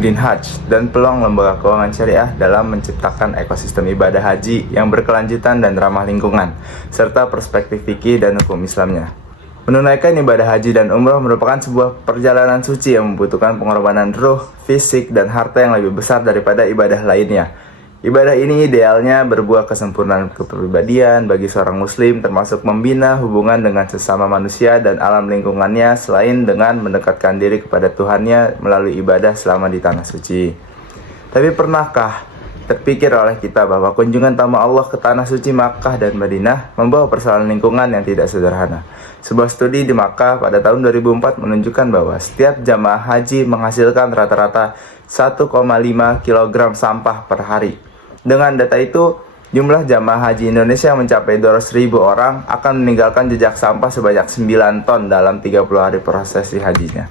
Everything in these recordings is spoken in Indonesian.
Green Hajj, dan peluang lembaga keuangan syariah dalam menciptakan ekosistem ibadah haji yang berkelanjutan dan ramah lingkungan, serta perspektif fikih dan hukum Islamnya. Menunaikan ibadah haji dan umroh merupakan sebuah perjalanan suci yang membutuhkan pengorbanan ruh, fisik, dan harta yang lebih besar daripada ibadah lainnya. Ibadah ini idealnya berbuah kesempurnaan kepribadian bagi seorang muslim, termasuk membina hubungan dengan sesama manusia dan alam lingkungannya, selain dengan mendekatkan diri kepada Tuhannya melalui ibadah selama di tanah suci. Tapi pernahkah terpikir oleh kita bahwa kunjungan tamu Allah ke tanah suci Makkah dan Madinah membawa persoalan lingkungan yang tidak sederhana? Sebuah studi di Makkah pada tahun 2004 menunjukkan bahwa setiap jamaah haji menghasilkan rata-rata 1,5 kg sampah per hari. Dengan data itu, jumlah jamaah haji Indonesia yang mencapai 200.000 orang akan meninggalkan jejak sampah sebanyak 9 ton dalam 30 hari prosesi hajinya.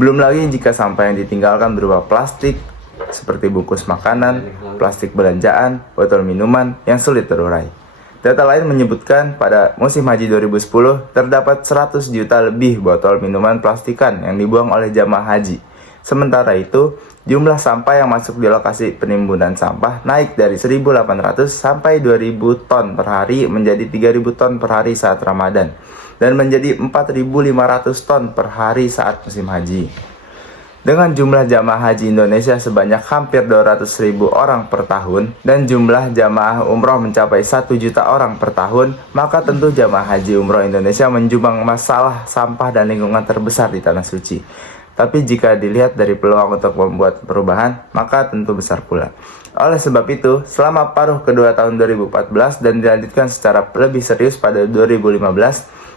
Belum lagi jika sampah yang ditinggalkan berupa plastik, seperti bungkus makanan, plastik belanjaan, botol minuman yang sulit terurai. Data lain menyebutkan pada musim haji 2010, terdapat 100 juta lebih botol minuman plastikan yang dibuang oleh jamaah haji. Sementara itu, jumlah sampah yang masuk di lokasi penimbunan sampah naik dari 1.800 sampai 2.000 ton per hari menjadi 3.000 ton per hari saat Ramadan, dan menjadi 4.500 ton per hari saat musim haji. Dengan jumlah jamaah haji Indonesia sebanyak hampir 200.000 orang per tahun dan jumlah jamaah umroh mencapai 1 juta orang per tahun, maka tentu jamaah haji umroh Indonesia menjumbang masalah sampah dan lingkungan terbesar di tanah suci. Tapi jika dilihat dari peluang untuk membuat perubahan, maka tentu besar pula. Oleh sebab itu, selama paruh kedua tahun 2014 dan dilanjutkan secara lebih serius pada 2015,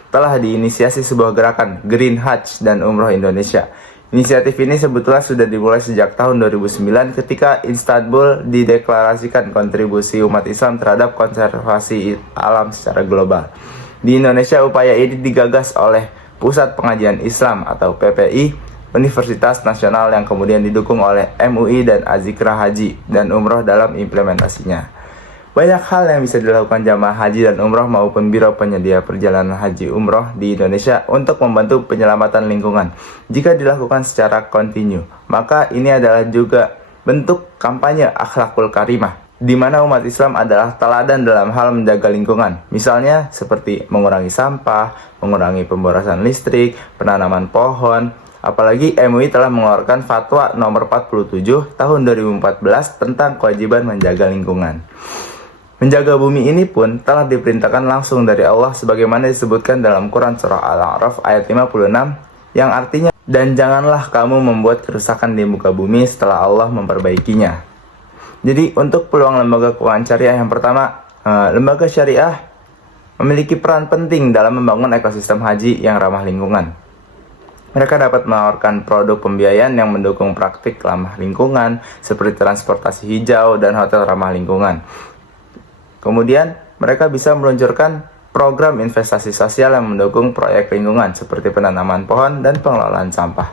telah diinisiasi sebuah gerakan Green Hajj dan Umroh Indonesia. Inisiatif ini sebetulnya sudah dimulai sejak tahun 2009 ketika Istanbul dideklarasikan kontribusi umat Islam terhadap konservasi alam secara global. Di Indonesia, upaya ini digagas oleh Pusat Pengajian Islam atau PPI, Universitas Nasional, yang kemudian didukung oleh MUI dan Azikra Haji dan Umroh dalam implementasinya. Banyak hal yang bisa dilakukan jamaah haji dan umroh maupun biro penyedia perjalanan haji umroh di Indonesia untuk membantu penyelamatan lingkungan. Jika dilakukan secara kontinu, maka ini adalah juga bentuk kampanye akhlakul karimah, di mana umat Islam adalah teladan dalam hal menjaga lingkungan. Misalnya seperti mengurangi sampah, mengurangi pemborosan listrik, penanaman pohon. Apalagi MUI telah mengeluarkan fatwa nomor 47 tahun 2014 tentang kewajiban menjaga lingkungan. Menjaga bumi ini pun telah diperintahkan langsung dari Allah sebagaimana disebutkan dalam Quran Surah Al-A'raf ayat 56 yang artinya, dan janganlah kamu membuat kerusakan di muka bumi setelah Allah memperbaikinya. Jadi untuk peluang lembaga keuangan syariah, yang pertama, lembaga syariah memiliki peran penting dalam membangun ekosistem haji yang ramah lingkungan. Mereka dapat menawarkan produk pembiayaan yang mendukung praktik ramah lingkungan seperti transportasi hijau dan hotel ramah lingkungan. Kemudian, mereka bisa meluncurkan program investasi sosial yang mendukung proyek lingkungan seperti penanaman pohon dan pengelolaan sampah.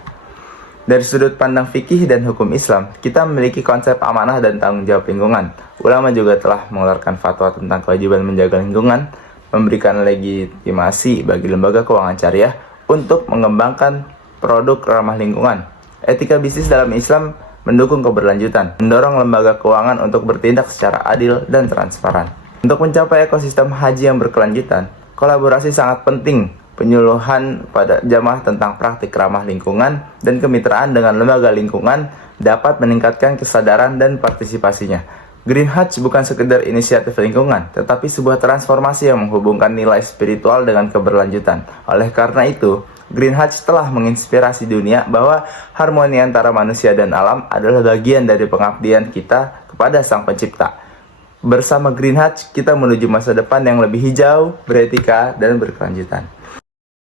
Dari sudut pandang fikih dan hukum Islam, kita memiliki konsep amanah dan tanggung jawab lingkungan. Ulama juga telah mengeluarkan fatwa tentang kewajiban menjaga lingkungan, memberikan legitimasi bagi lembaga keuangan syariah untuk mengembangkan produk ramah lingkungan. Etika bisnis dalam Islam mendukung keberlanjutan, mendorong lembaga keuangan untuk bertindak secara adil dan transparan. Untuk mencapai ekosistem haji yang berkelanjutan, kolaborasi sangat penting. Penyuluhan pada jamaah tentang praktik ramah lingkungan dan kemitraan dengan lembaga lingkungan dapat meningkatkan kesadaran dan partisipasinya. Green Hajj bukan sekedar inisiatif lingkungan, tetapi sebuah transformasi yang menghubungkan nilai spiritual dengan keberlanjutan. Oleh karena itu, Green Hajj telah menginspirasi dunia bahwa harmoni antara manusia dan alam adalah bagian dari pengabdian kita kepada Sang Pencipta. Bersama Green Hajj, kita menuju masa depan yang lebih hijau, beretika, dan berkelanjutan.